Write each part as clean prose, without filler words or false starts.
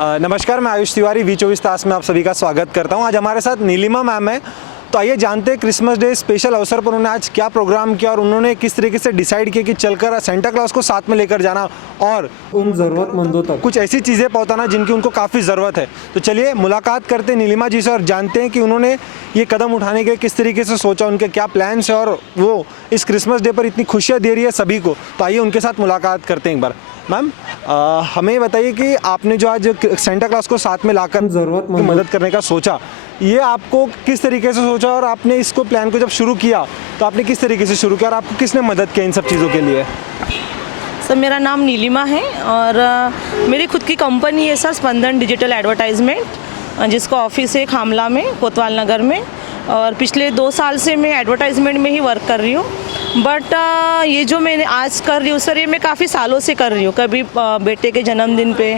नमस्कार, मैं आयुष तिवारी V24 तास में आप सभी का स्वागत करता हूं। आज हमारे साथ नीलिमा मैम है, तो आइए जानते हैं क्रिसमस डे स्पेशल अवसर पर उन्होंने आज क्या प्रोग्राम किया और उन्होंने किस तरीके से डिसाइड किया कि चलकर सेंटा क्लॉज को साथ में लेकर जाना और उन ज़रूरतमंदों तक कुछ ऐसी चीज़ें पहुंचाना जिनकी उनको काफ़ी ज़रूरत है। तो चलिए मुलाकात करते हैं नीलिमा जी से और जानते हैं कि उन्होंने ये कदम उठाने के किस तरीके से सोचा, उनके क्या प्लान्स है और वो इस क्रिसमस डे पर इतनी खुशियाँ दे रही है सभी को। तो आइए उनके साथ मुलाकात करते हैं एक बार। मैम, हमें बताइए कि आपने जो आज सेंटा क्लॉज को साथ में लाकर ज़रूरतमंद मदद करने का सोचा, ये आपको किस तरीके से सोचा और आपने इसको प्लान को जब शुरू किया तो आपने किस तरीके से शुरू किया और आपको किसने मदद किया इन सब चीज़ों के लिए? सर, मेरा नाम नीलिमा है और मेरी खुद की कंपनी है सर, स्पंदन डिजिटल एडवर्टाइजमेंट, जिसका ऑफिस है खामला में, कोतवाल नगर में। और पिछले 2 साल से मैं एडवर्टाइजमेंट में ही वर्क कर रही हूँ। बट ये जो मैंने आज कर रही हूँ सर, ये मैं काफ़ी सालों से कर रही हूँ। कभी बेटे के जन्मदिन पे,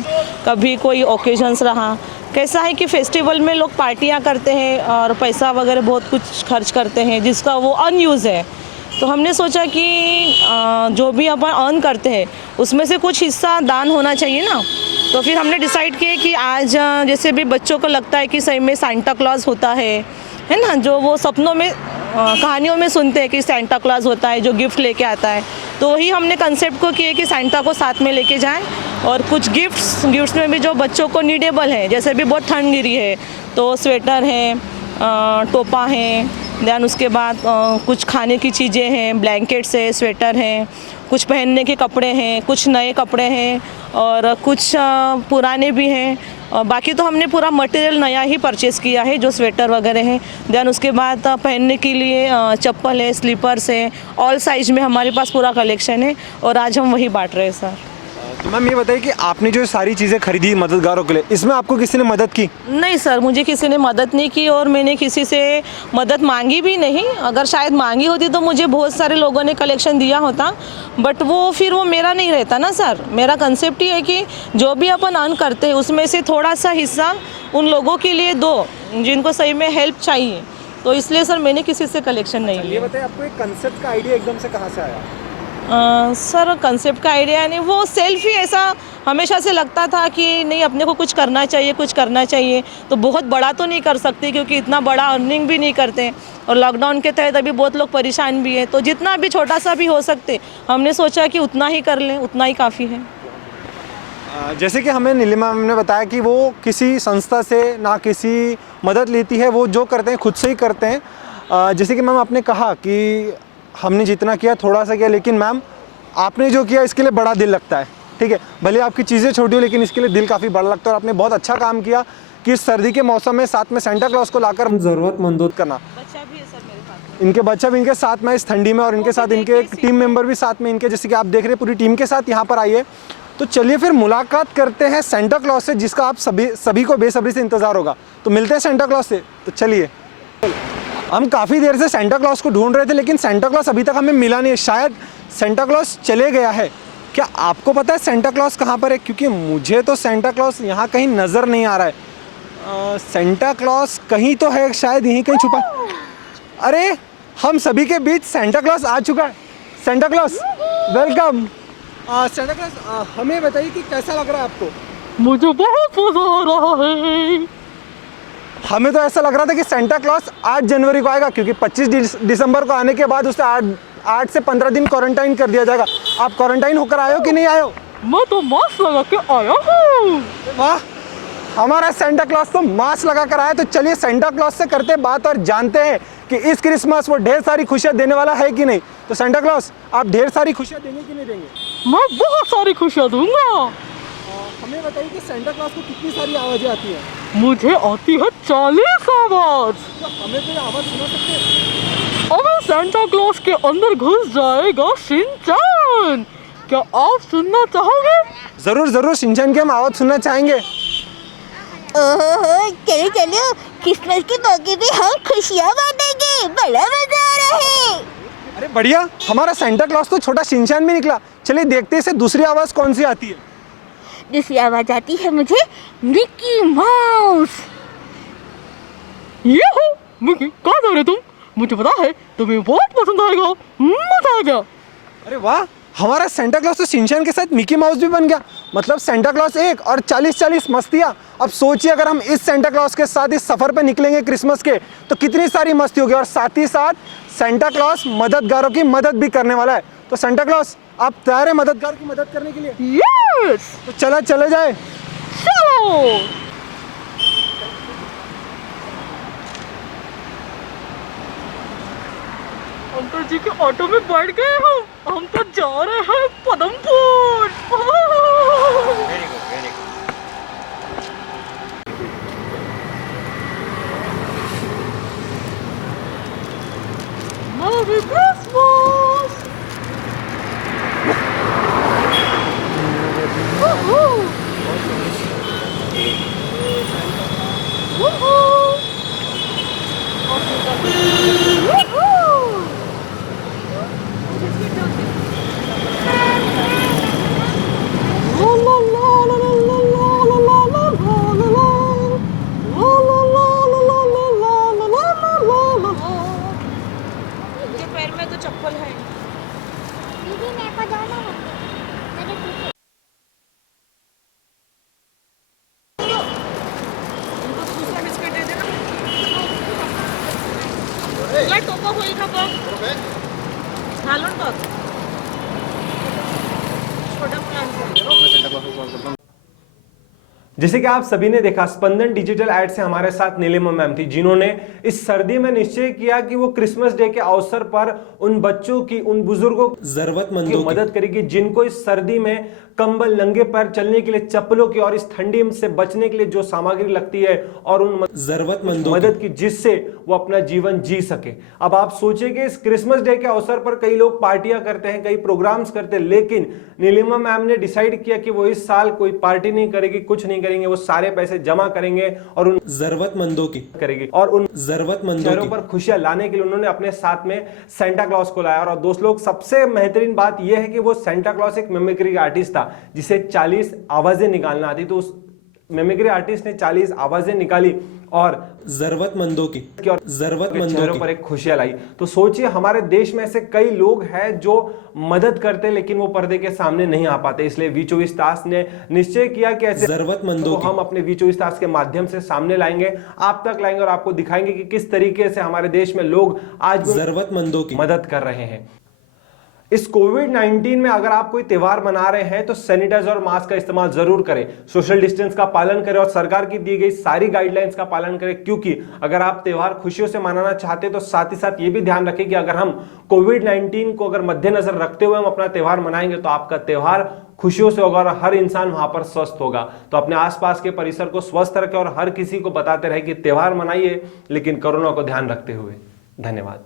कभी कोई ओकेजन्स रहा। कैसा है कि फेस्टिवल में लोग पार्टियाँ करते हैं और पैसा वगैरह बहुत कुछ खर्च करते हैं जिसका वो अनयूज़ है। तो हमने सोचा कि जो भी अपन अर्न करते हैं उसमें से कुछ हिस्सा दान होना चाहिए ना। तो फिर हमने डिसाइड किया कि आज जैसे भी बच्चों को लगता है कि सही में सांता क्लॉज होता है ना, जो वो सपनों में कहानियों में सुनते हैं कि सांता क्लॉज होता है जो गिफ्ट लेके आता है, तो वही हमने कंसेप्ट को किए कि सांता को साथ में लेके जाएं और कुछ गिफ्ट्स में भी जो बच्चों को नीडेबल है, जैसे भी बहुत ठंड गिरी है तो स्वेटर है, टोपा है, दैन उसके बाद कुछ खाने की चीज़ें हैं, ब्लैंकेट्स है, स्वेटर हैं, कुछ पहनने के कपड़े हैं, कुछ नए कपड़े हैं और कुछ पुराने भी हैं। बाकी तो हमने पूरा मटेरियल नया ही परचेज़ किया है, जो स्वेटर वगैरह हैं। दैन उसके बाद पहनने के लिए चप्पल है, स्लीपर्स है, ऑल साइज में हमारे पास पूरा कलेक्शन है और आज हम वही बांट रहे हैं सर। तो मैम ये बताइए कि आपने जो सारी चीज़ें खरीदी मददगारों के लिए, इसमें आपको किसी ने मदद की? नहीं सर, मुझे किसी ने मदद नहीं की और मैंने किसी से मदद मांगी भी नहीं। अगर शायद मांगी होती तो मुझे बहुत सारे लोगों ने कलेक्शन दिया होता, बट फिर वो मेरा नहीं रहता ना सर। मेरा कंसेप्ट ही है कि जो भी अपन अर्न करते हैं उसमें से थोड़ा सा हिस्सा उन लोगों के लिए दो जिनको सही में हेल्प चाहिए। तो इसलिए सर मैंने किसी से कलेक्शन नहीं लिया। ये बताइए आपको एक कंसेप्ट का आइडिया एकदम से कहाँ से आया? सर, कंसेप्ट का आइडिया नहीं, वो सेल्फ ही ऐसा हमेशा से लगता था कि नहीं अपने को कुछ करना चाहिए। तो बहुत बड़ा तो नहीं कर सकते क्योंकि इतना बड़ा अर्निंग भी नहीं करते और लॉकडाउन के तहत अभी बहुत लोग परेशान भी हैं। तो जितना भी छोटा सा भी हो सकते, हमने सोचा कि उतना ही कर लें, उतना ही काफ़ी है। जैसे कि हमें नीलिमा मैम ने बताया कि वो किसी संस्था से ना किसी मदद लेती है, वो जो करते हैं खुद से ही करते हैं। जैसे कि मैम आपने कहा कि हमने जितना किया थोड़ा सा किया, लेकिन मैम आपने जो किया इसके लिए बड़ा दिल लगता है। ठीक है, भले आपकी चीज़ें छोटी हो लेकिन इसके लिए दिल काफ़ी बड़ा लगता है और आपने बहुत अच्छा काम किया कि इस सर्दी के मौसम में साथ में सेंटा क्लॉज को लाकर ज़रूरतमंदों करना। बच्चा भी है सर मेरे साथ, इनके बच्चा भी इनके साथ में इस ठंडी में और इनके साथ इनके टीम मेंबर भी साथ में इनके, जैसे कि आप देख रहे हैं पूरी टीम के साथ यहाँ पर आइए। तो चलिए फिर मुलाकात करते हैं सेंटा क्लॉज से, जिसका आप सभी को बेसब्री से इंतज़ार होगा। तो मिलते हैं सेंटा क्लॉज से। तो चलिए, हम काफ़ी देर से सेंटा क्लॉज को ढूंढ रहे थे लेकिन सेंटा क्लॉज अभी तक हमें मिला नहीं है। शायद सेंटा क्लॉज चले गया है। क्या आपको पता है सेंटा क्लॉज कहाँ पर है? क्योंकि मुझे तो सेंटा क्लॉज यहाँ कहीं नज़र नहीं आ रहा है। सेंटा क्लॉज कहीं तो है, शायद यहीं कहीं छुपा। अरे, हम सभी के बीच सेंटा क्लॉज आ चुका है। Santa Claus, welcome. Santa Claus, हमें बताइए कि कैसा लग रहा है आपको? मुझे बहुत मजा आ रहा है। हमें तो ऐसा लग रहा था कि सेंटा क्लॉज 8 जनवरी को आएगा, क्योंकि 25 दिसंबर को आने के बाद उसे 8 से 15 दिन क्वारंटाइन कर दिया जाएगा। आप क्वारंटाइन होकर आए हो कि नहीं आए हो? मैं तो मास्क लगा के आया हूँ। वाह, हमारा सेंटा क्लॉज तो मास्क लगा कर आया। तो चलिए सेंटा क्लॉज से करते बात और जानते हैं कि इस क्रिसमस वो ढेर सारी खुशियाँ देने वाला है कि नहीं। तो सेंटा क्लॉज, आप ढेर सारी खुशियाँ देंगे कि नहीं देंगे? मैं बहुत सारी खुशियाँ दूंगा। हमें बताइए कि सेंटा क्लॉज को कितनी सारी आवाज़ें आती हैं? मुझे आती है 40 आवाज। तो हमें कोई आवाज़ सुना सकते हैं? अबे सेंटा क्लॉज के अंदर घुस जाएगा शिनचैन। क्या आप सुनना चाहोगे? ज़रूर शिनचैन की हम आवाज़ सुनना चाहेंगे। ओहो, चलो चलो, क्रिसमस के मौके पे हम खुशियाँ बांटेंगे, बड़ा मजा आ रहा है। अरे बढ़िया, हमारा सेंटा क्लॉज तो छोटा शिनचैन भी निकला। चलिए देखते हैं इसे दूसरी आवाज़ कौन सी आती है। दूसरी आवाज आती है मुझे मिकी माउस। ये हो मिकी, कहाँ जा रहे तुम? मुझे पता है तुम्हें बहुत पसंद आएगा, मजा आ गया। अरे वाह, हमारा सेंटा क्लॉज तो शिनचैन के साथ मिकी माउस भी बन गया। मतलब सेंटा क्लॉज एक और 40-40 मस्तियाँ। अब सोचिए अगर हम इस सेंटा क्लॉज के साथ इस सफ़र पे निकलेंगे क्रिसमस के, तो कितनी सारी मस्ती होगी। और साथ ही साथ सेंटा क्लॉज मददगारों की मदद भी करने वाला है। तो सेंटा क्लॉज आप तैयार हैं मददगार की मदद करने के लिए? यस तो चले जाए। चलो। अंकल जी के ऑटो में बैठ गए हम तो जा रहे हैं Padampur. Merry Christmas! Woohoo! Woohoo! Woohoo! पैर में तो चप्पल है। दीदी मेरे को दो ना मेरे पीछे। उनको दूसरा बिस्किट दे देना। काय टोपा होईल का बघ? घालून बघ। छोट्या मुलांचं। जैसे कि आप सभी ने देखा, स्पंदन डिजिटल एड से हमारे साथ नीलिमा मैम थी, जिन्होंने इस सर्दी में निश्चय किया कि वो क्रिसमस डे के अवसर पर उन बच्चों की, उन बुजुर्गों जरूरतमंदों की मदद करेगी जिनको इस सर्दी में कंबल, नंगे पैर चलने के लिए चप्पलों की और इस ठंडी से बचने के लिए जो सामग्री लगती है, और उन जरूरतमंदों मदद की जिससे वो अपना जीवन जी सके। अब आप सोचिए कि इस क्रिसमस डे के अवसर पर कई लोग पार्टियां करते हैं, कई प्रोग्राम्स करते हैं, लेकिन नीलिमा मैम ने डिसाइड किया कि वो इस साल कोई पार्टी नहीं करेगी, कुछ नहीं करेंगे, वो सारे पैसे जमा करेंगे और उन जरूरतमंदों की करेगी, और उन जरूरतमंदों पर खुशियां लाने के लिए उन्होंने अपने साथ में सेंटा क्लॉज को लाया। और दोस्त लोग, सबसे बेहतरीन बात यह है कि वो सेंटा क्लॉज एक मिमिक्री आर्टिस्ट था जिसे 40 आवाजें निकालना आती। तो उस मिमिक्री आर्टिस्ट ने 40 आवाजें निकाली और जरूरतमंदों की चेहरों पर एक खुशियां लाई। तो सोचिए, हमारे देश में ऐसे कई लोग हैं जो मदद करते हैं लेकिन वो पर्दे के सामने नहीं आ पाते। इसलिए वी24 तास ने निश्चय किया कि ऐसे जरूरतमंदों को हम अपने वी24 तास के माध्यम से सामने लाएंगे, आप तक लाएंगे और आपको दिखाएंगे कि किस तरीके से हमारे देश में लोग आज जरूरतमंदों की मदद कर रहे हैं। इस कोविड-19 में अगर आप कोई त्योहार मना रहे हैं तो सैनिटाइजर और मास्क का इस्तेमाल जरूर करें, सोशल डिस्टेंस का पालन करें और सरकार की दी गई सारी गाइडलाइंस का पालन करें। क्योंकि अगर आप त्योहार खुशियों से मनाना चाहते हैं तो साथ ही साथ ये भी ध्यान रखें कि अगर हम कोविड-19 को अगर मद्देनजर रखते हुए हम अपना त्योहार मनाएंगे तो आपका त्योहार खुशियों से होगा और हर इंसान वहां पर स्वस्थ होगा। तो अपने आसपास के परिसर को स्वस्थ रखें और हर किसी को बताते रहे कि त्योहार मनाइए, लेकिन कोरोना को ध्यान रखते हुए। धन्यवाद।